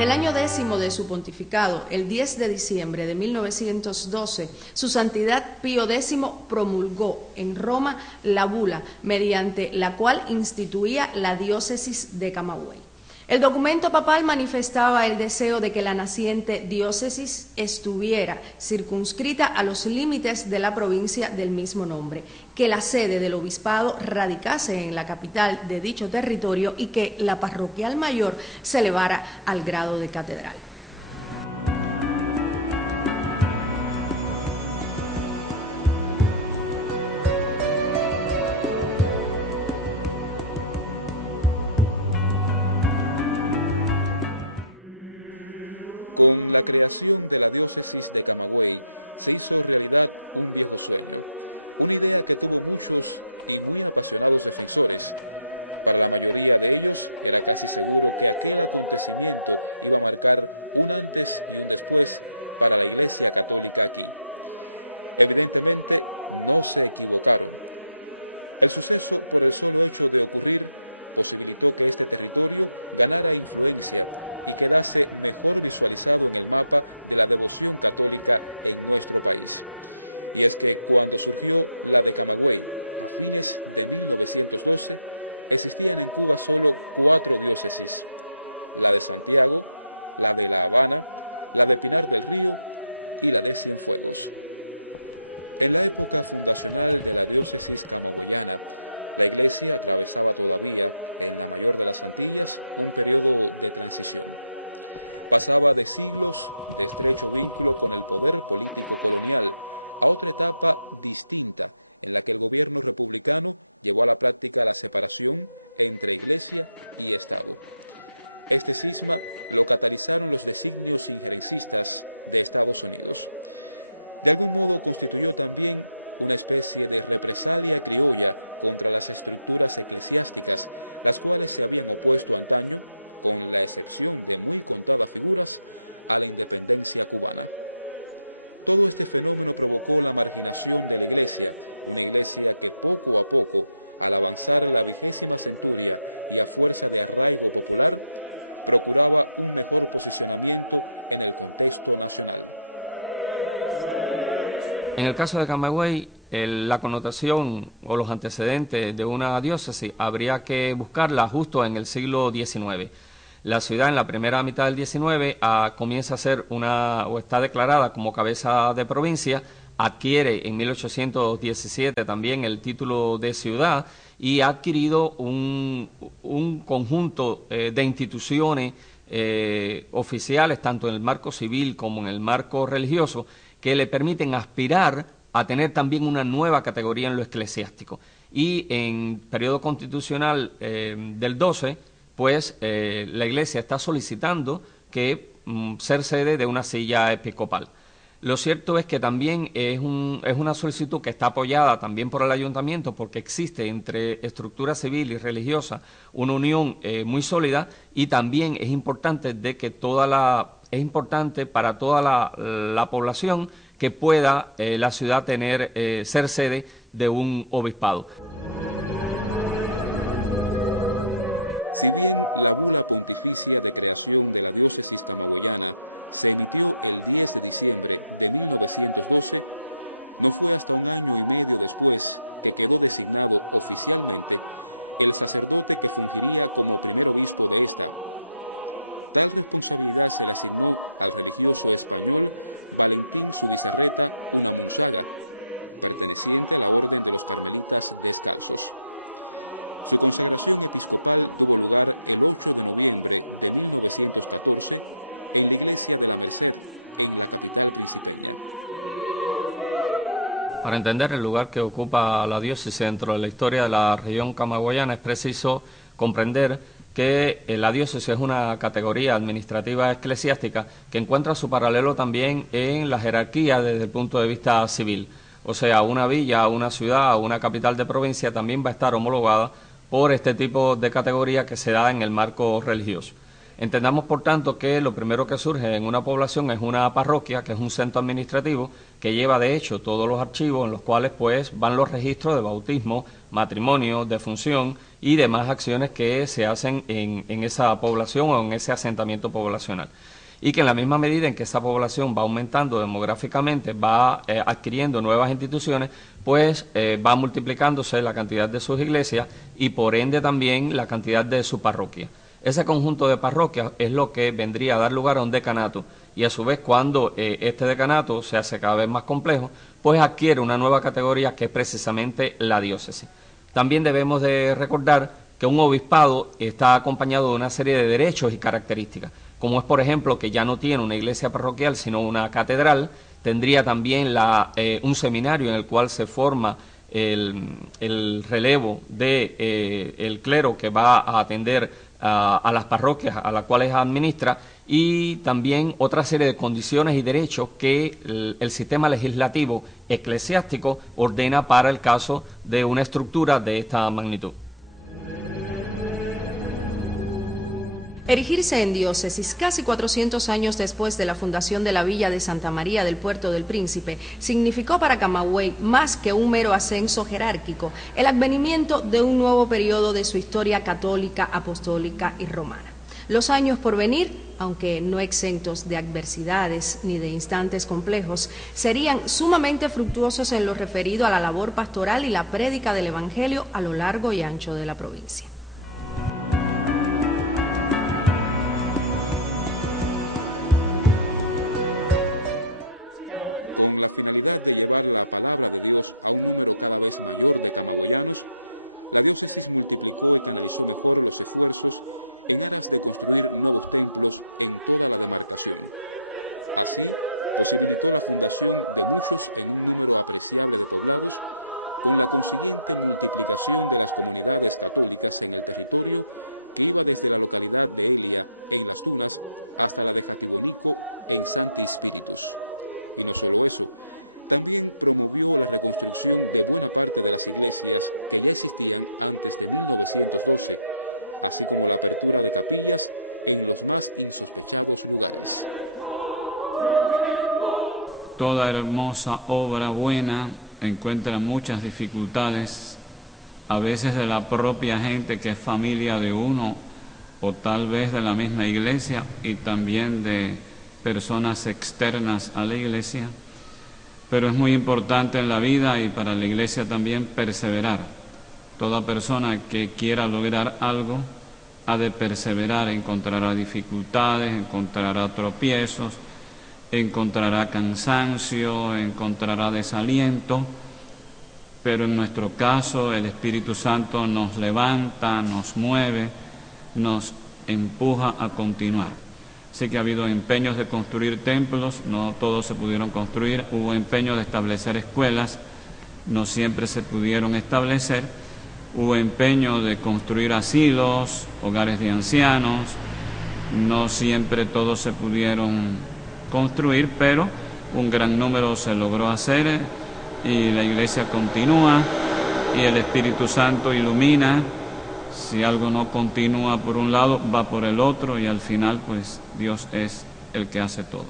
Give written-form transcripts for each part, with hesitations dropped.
En el año 10º de su pontificado, el 10 de diciembre de 1912, su santidad Pío X promulgó en Roma la bula mediante la cual instituía la diócesis de Camagüey. El documento papal manifestaba el deseo de que la naciente diócesis estuviera circunscrita a los límites de la provincia del mismo nombre, que la sede del obispado radicase en la capital de dicho territorio y que la parroquial mayor se elevara al grado de catedral. En el caso de Camagüey, la connotación o los antecedentes de una diócesis habría que buscarla justo en el siglo XIX. La ciudad en la primera mitad del XIX comienza a ser o está declarada como cabeza de provincia, adquiere en 1817 también el título de ciudad y ha adquirido un conjunto de instituciones oficiales, tanto en el marco civil como en el marco religioso, que le permiten aspirar a tener también una nueva categoría en lo eclesiástico. Y en periodo constitucional del 12, pues la Iglesia está solicitando que ser sede de una silla episcopal. Lo cierto es que también es una solicitud que está apoyada también por el Ayuntamiento, porque existe entre estructura civil y religiosa una unión muy sólida, y también es importante para toda la población que pueda la ciudad ser sede de un obispado. Para entender el lugar que ocupa la diócesis dentro de la historia de la región camagüeyana, es preciso comprender que la diócesis es una categoría administrativa eclesiástica que encuentra su paralelo también en la jerarquía desde el punto de vista civil. O sea, una villa, una ciudad, una capital de provincia también va a estar homologada por este tipo de categoría que se da en el marco religioso. Entendamos, por tanto, que lo primero que surge en una población es una parroquia, que es un centro administrativo, que lleva de hecho todos los archivos en los cuales pues van los registros de bautismo, matrimonio, defunción y demás acciones que se hacen en esa población o en ese asentamiento poblacional. Y que en la misma medida en que esa población va aumentando demográficamente, va adquiriendo nuevas instituciones, pues va multiplicándose la cantidad de sus iglesias y por ende también la cantidad de su parroquia. Ese conjunto de parroquias es lo que vendría a dar lugar a un decanato y a su vez cuando este decanato se hace cada vez más complejo, pues adquiere una nueva categoría que es precisamente la diócesis. También debemos de recordar que un obispado está acompañado de una serie de derechos y características, como es por ejemplo que ya no tiene una iglesia parroquial sino una catedral, tendría también un seminario en el cual se forma el relevo del clero que va a atender a las parroquias a las cuales administra y también otra serie de condiciones y derechos que el sistema legislativo eclesiástico ordena para el caso de una estructura de esta magnitud. Erigirse en diócesis casi 400 años después de la fundación de la villa de Santa María del Puerto del Príncipe significó para Camagüey más que un mero ascenso jerárquico, el advenimiento de un nuevo periodo de su historia católica, apostólica y romana. Los años por venir, aunque no exentos de adversidades ni de instantes complejos, serían sumamente fructuosos en lo referido a la labor pastoral y la prédica del Evangelio a lo largo y ancho de la provincia. Toda hermosa obra buena encuentra muchas dificultades, a veces de la propia gente que es familia de uno, o tal vez de la misma iglesia, y también de personas externas a la iglesia. Pero es muy importante en la vida y para la iglesia también perseverar. Toda persona que quiera lograr algo ha de perseverar, encontrará dificultades, encontrará tropiezos, encontrará cansancio, encontrará desaliento, pero en nuestro caso el Espíritu Santo nos levanta, nos mueve, nos empuja a continuar. Sé que ha habido empeños de construir templos, no todos se pudieron construir, hubo empeños de establecer escuelas, no siempre se pudieron establecer, hubo empeño de construir asilos, hogares de ancianos, no siempre todos se pudieron construir, pero un gran número se logró hacer y la iglesia continúa y el Espíritu Santo ilumina. Si algo no continúa por un lado, va por el otro y al final pues Dios es el que hace todo.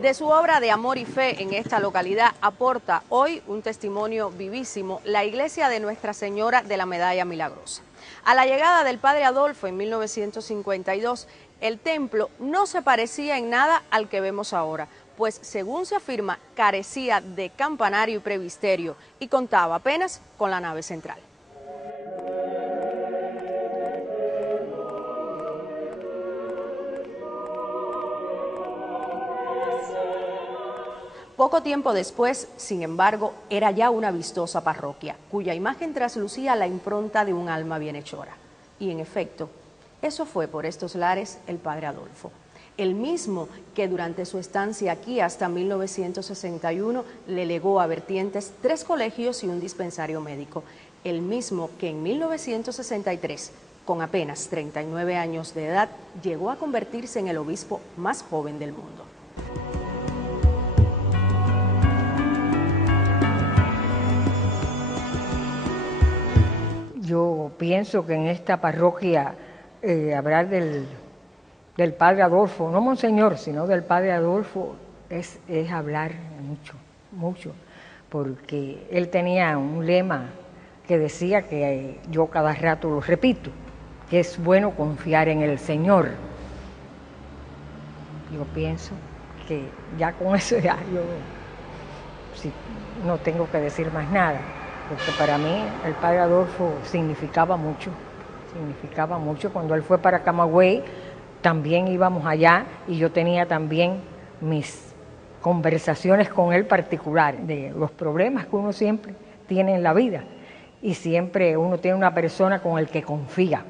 De su obra de amor y fe en esta localidad aporta hoy un testimonio vivísimo la iglesia de Nuestra Señora de la Medalla Milagrosa. A la llegada del padre Adolfo en 1952, el templo no se parecía en nada al que vemos ahora, pues según se afirma, carecía de campanario y presbiterio y contaba apenas con la nave central. Poco tiempo después, sin embargo, era ya una vistosa parroquia, cuya imagen traslucía la impronta de un alma bienhechora. Y en efecto, eso fue por estos lares el padre Adolfo, el mismo que durante su estancia aquí hasta 1961 le legó a Vertientes 3 colegios y un dispensario médico, el mismo que en 1963, con apenas 39 años de edad, llegó a convertirse en el obispo más joven del mundo. Yo pienso que en esta parroquia hablar del padre Adolfo, no monseñor, sino del padre Adolfo, es hablar mucho, porque él tenía un lema que decía que yo cada rato lo repito, que es bueno confiar en el Señor. Yo pienso que ya con eso yo sí, no tengo que decir más nada. Porque para mí el padre Adolfo significaba mucho. Cuando él fue para Camagüey, también íbamos allá y yo tenía también mis conversaciones con él particulares de los problemas que uno siempre tiene en la vida. Y siempre uno tiene una persona con el que confía.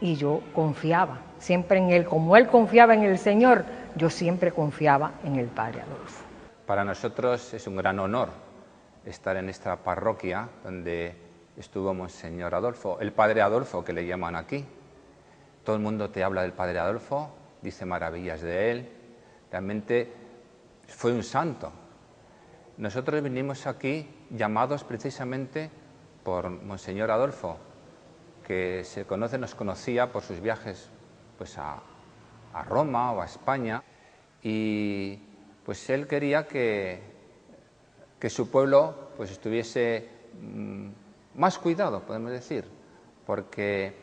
Y yo confiaba siempre en él. Como él confiaba en el Señor, yo siempre confiaba en el padre Adolfo. Para nosotros es un gran honor estar en esta parroquia donde estuvo Monseñor Adolfo, el padre Adolfo que le llaman aquí. Todo el mundo te habla del padre Adolfo, dice maravillas de él, realmente fue un santo. Nosotros vinimos aquí llamados precisamente por Monseñor Adolfo, que nos conocía por sus viajes pues a Roma o a España, y pues él quería que su pueblo pues estuviese más cuidado, podemos decir, porque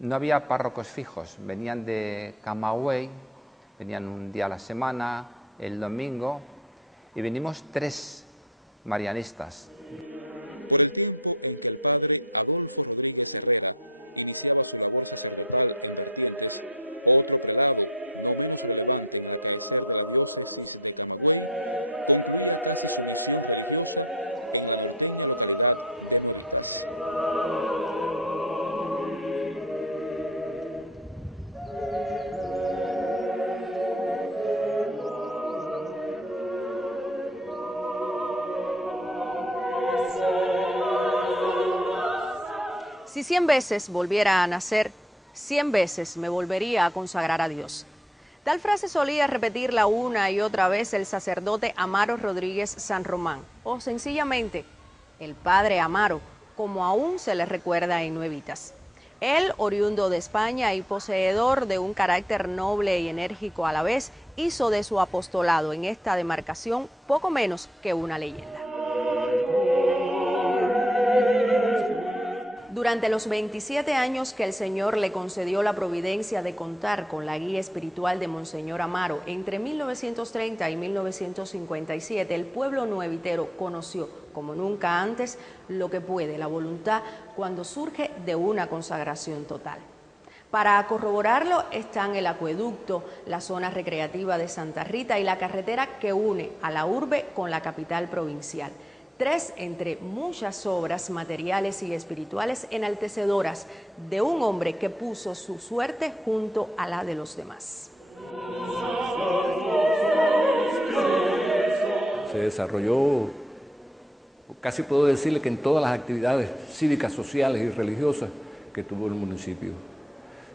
no había párrocos fijos, venían de Camagüey, venían un día a la semana, el domingo, y venimos 3 marianistas. Si 100 veces volviera a nacer, 100 veces me volvería a consagrar a Dios. Tal frase solía repetirla una y otra vez el sacerdote Amaro Rodríguez San Román, o sencillamente el padre Amaro, como aún se le recuerda en Nuevitas. Él, oriundo de España y poseedor de un carácter noble y enérgico a la vez, hizo de su apostolado en esta demarcación poco menos que una leyenda. Durante los 27 años que el Señor le concedió la providencia de contar con la guía espiritual de Monseñor Amaro, entre 1930 y 1957, el pueblo nuevitero conoció, como nunca antes, lo que puede la voluntad cuando surge de una consagración total. Para corroborarlo están el acueducto, la zona recreativa de Santa Rita y la carretera que une a la urbe con la capital provincial. 3 entre muchas obras materiales y espirituales enaltecedoras de un hombre que puso su suerte junto a la de los demás. Se desarrolló, casi puedo decirle que en todas las actividades cívicas, sociales y religiosas que tuvo el municipio.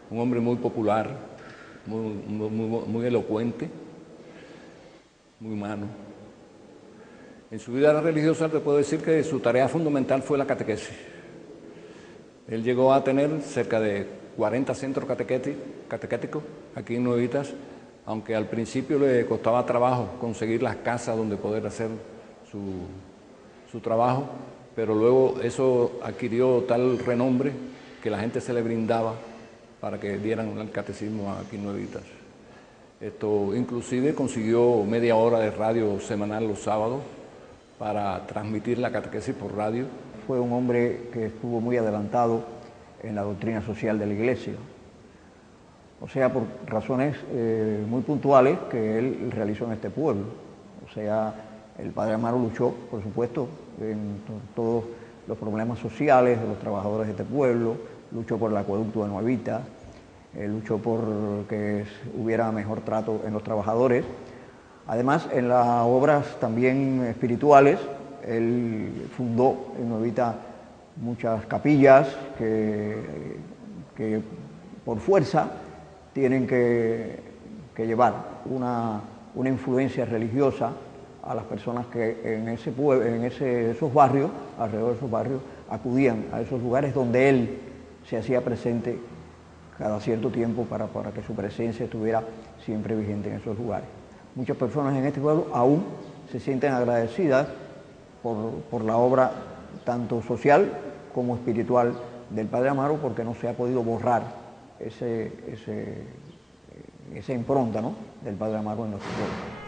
Un hombre muy popular, muy elocuente, muy humano. En su vida religiosa te puedo decir que su tarea fundamental fue la catequesis. Él llegó a tener cerca de 40 centros catequéticos aquí en Nuevitas, aunque al principio le costaba trabajo conseguir las casas donde poder hacer su trabajo, pero luego eso adquirió tal renombre que la gente se le brindaba para que dieran el catecismo aquí en Nuevitas. Esto inclusive consiguió media hora de radio semanal los sábados para transmitir la catequesis por radio. Fue un hombre que estuvo muy adelantado en la doctrina social de la Iglesia. O sea, por razones muy puntuales que él realizó en este pueblo. O sea, el padre Amaro luchó, por supuesto, en todos los problemas sociales de los trabajadores de este pueblo, luchó por el acueducto de Nuevita, luchó por que hubiera mejor trato en los trabajadores. Además, en las obras también espirituales, él fundó en Nuevita muchas capillas que por fuerza tienen que llevar una influencia religiosa a las personas que en esos barrios, alrededor de esos barrios, acudían a esos lugares donde él se hacía presente cada cierto tiempo para que su presencia estuviera siempre vigente en esos lugares. Muchas personas en este pueblo aún se sienten agradecidas por la obra tanto social como espiritual del padre Amaro, porque no se ha podido borrar esa impronta, ¿no?, del padre Amaro en nuestro pueblo.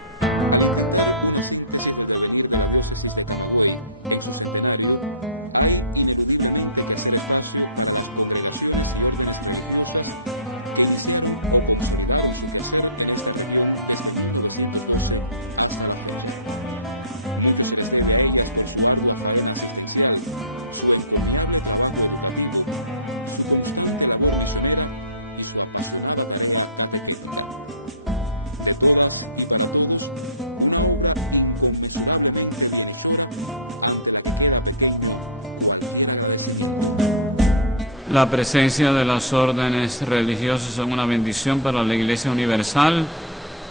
La presencia de las órdenes religiosas es una bendición para la Iglesia Universal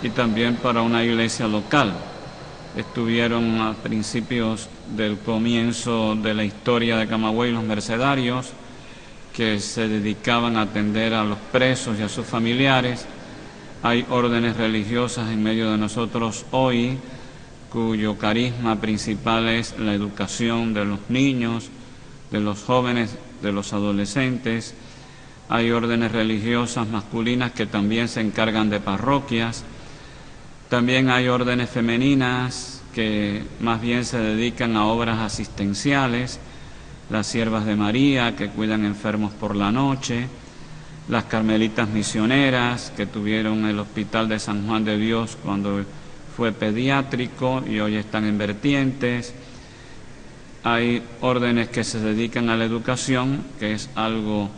y también para una iglesia local. Estuvieron a principios del comienzo de la historia de Camagüey los mercedarios, que se dedicaban a atender a los presos y a sus familiares. Hay órdenes religiosas en medio de nosotros hoy, cuyo carisma principal es la educación de los niños, de los jóvenes, de los adolescentes. Hay órdenes religiosas masculinas que también se encargan de parroquias. También hay órdenes femeninas que más bien se dedican a obras asistenciales, las siervas de María que cuidan enfermos por la noche, las carmelitas misioneras que tuvieron el Hospital de San Juan de Dios cuando fue pediátrico y hoy están en vertientes. Hay órdenes que se dedican a la educación, que es algo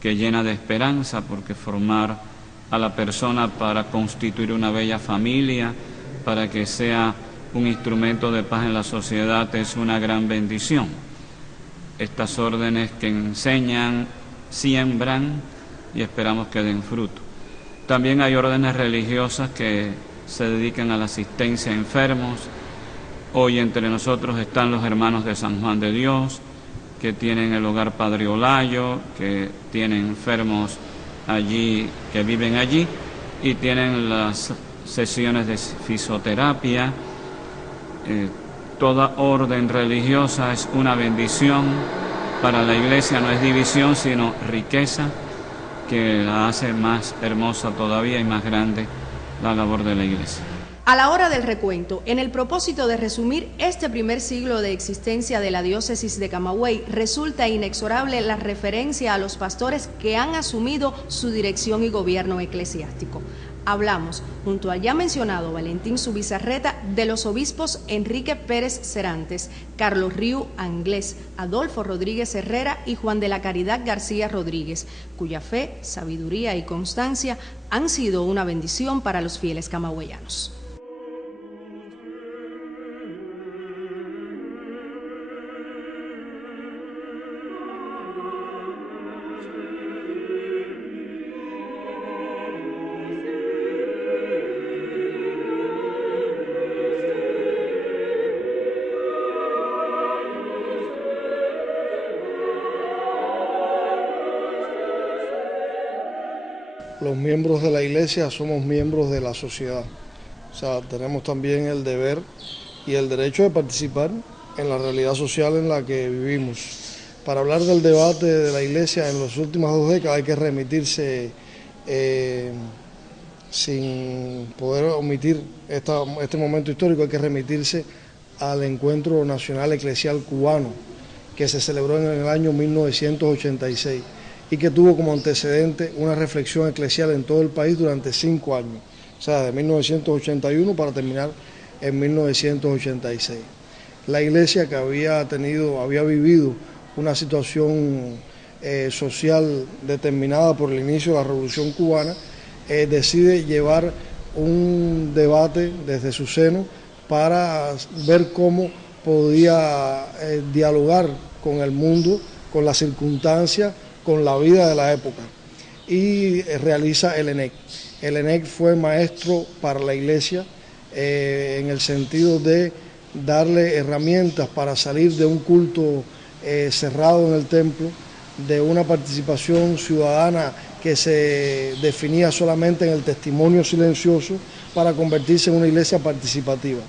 que llena de esperanza, porque formar a la persona para constituir una bella familia, para que sea un instrumento de paz en la sociedad, es una gran bendición. Estas órdenes que enseñan, siembran y esperamos que den fruto. También hay órdenes religiosas que se dedican a la asistencia a enfermos. Hoy entre nosotros están los hermanos de San Juan de Dios, que tienen el hogar Padre Olayo, que tienen enfermos allí, que viven allí, y tienen las sesiones de fisioterapia. Toda orden religiosa es una bendición para la Iglesia, no es división, sino riqueza, que la hace más hermosa todavía y más grande la labor de la Iglesia. A la hora del recuento, en el propósito de resumir este primer siglo de existencia de la diócesis de Camagüey, resulta inexorable la referencia a los pastores que han asumido su dirección y gobierno eclesiástico. Hablamos, junto al ya mencionado Valentín Zubizarreta, de los obispos Enrique Pérez Serantes, Carlos Riu Anglés, Adolfo Rodríguez Herrera y Juan de la Caridad García Rodríguez, cuya fe, sabiduría y constancia han sido una bendición para los fieles camagüeyanos. Los miembros de la Iglesia somos miembros de la sociedad, o sea, tenemos también el deber y el derecho de participar en la realidad social en la que vivimos. Para hablar del debate de la Iglesia en las últimas 2 décadas hay que remitirse sin poder omitir este momento histórico, hay que remitirse al Encuentro Nacional Eclesial Cubano, que se celebró en el año 1986 y que tuvo como antecedente una reflexión eclesial en todo el país durante 5 años, o sea, de 1981 para terminar en 1986. La Iglesia, que había vivido una situación social determinada por el inicio de la Revolución Cubana, decide llevar un debate desde su seno para ver cómo podía dialogar con el mundo, con las circunstancias, con la vida de la época, y realiza el ENEC. El ENEC fue maestro para la Iglesia en el sentido de darle herramientas para salir de un culto cerrado en el templo, de una participación ciudadana que se definía solamente en el testimonio silencioso, para convertirse en una iglesia participativa.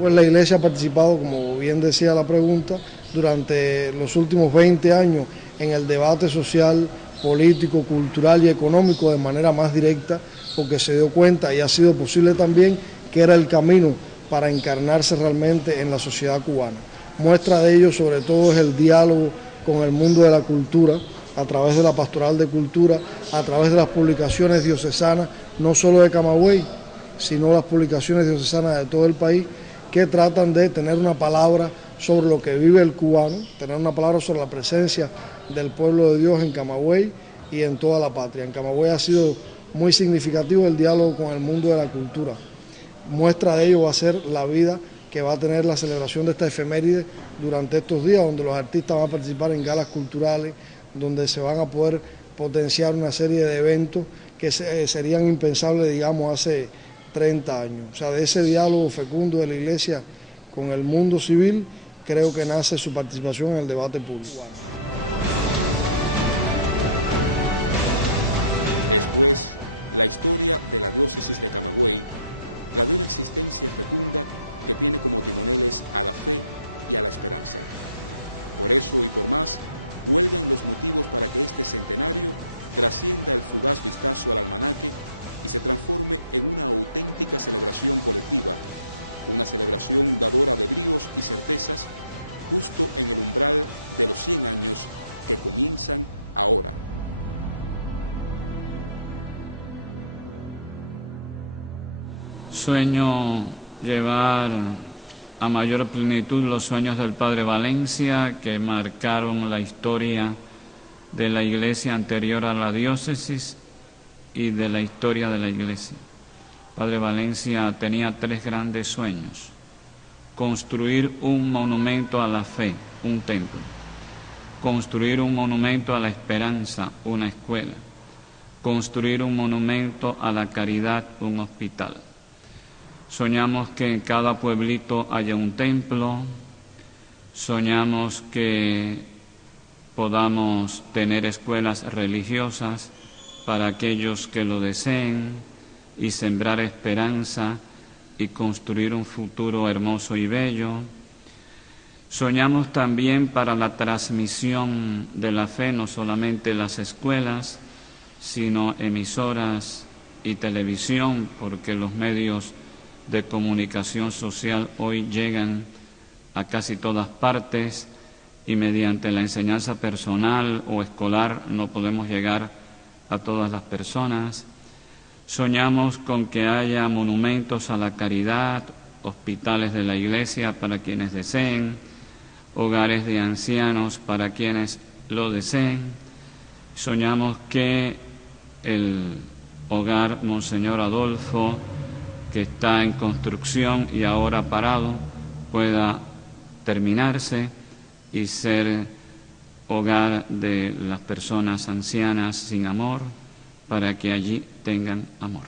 Pues la iglesia ha participado, como bien decía la pregunta, durante los últimos 20 años en el debate social, político, cultural y económico de manera más directa, porque se dio cuenta, y ha sido posible también, que era el camino para encarnarse realmente en la sociedad cubana. Muestra de ello sobre todo es el diálogo con el mundo de la cultura, a través de la Pastoral de Cultura, a través de las publicaciones diocesanas, no solo de Camagüey, sino las publicaciones diocesanas de todo el país, que tratan de tener una palabra sobre lo que vive el cubano, tener una palabra sobre la presencia del pueblo de Dios en Camagüey y en toda la patria. En Camagüey ha sido muy significativo el diálogo con el mundo de la cultura. Muestra de ello va a ser la vida que va a tener la celebración de esta efeméride durante estos días, donde los artistas van a participar en galas culturales, donde se van a poder potenciar una serie de eventos que serían impensables, digamos, hace 30 años. O sea, de ese diálogo fecundo de la Iglesia con el mundo civil, creo que nace su participación en el debate público. Sueño llevar a mayor plenitud los sueños del Padre Valencia, que marcaron la historia de la Iglesia anterior a la diócesis y de la historia de la Iglesia. Padre Valencia tenía 3 grandes sueños: construir un monumento a la fe, un templo; construir un monumento a la esperanza, una escuela; construir un monumento a la caridad, un hospital. Soñamos que en cada pueblito haya un templo, soñamos que podamos tener escuelas religiosas para aquellos que lo deseen, y sembrar esperanza y construir un futuro hermoso y bello. Soñamos también para la transmisión de la fe, no solamente las escuelas, sino emisoras y televisión, porque los medios de comunicación social hoy llegan a casi todas partes, y mediante la enseñanza personal o escolar no podemos llegar a todas las personas. Soñamos con que haya monumentos a la caridad, hospitales de la Iglesia para quienes deseen, hogares de ancianos para quienes lo deseen. Soñamos que el hogar Monseñor Adolfo, que está en construcción y ahora parado, pueda terminarse y ser hogar de las personas ancianas sin amor, para que allí tengan amor.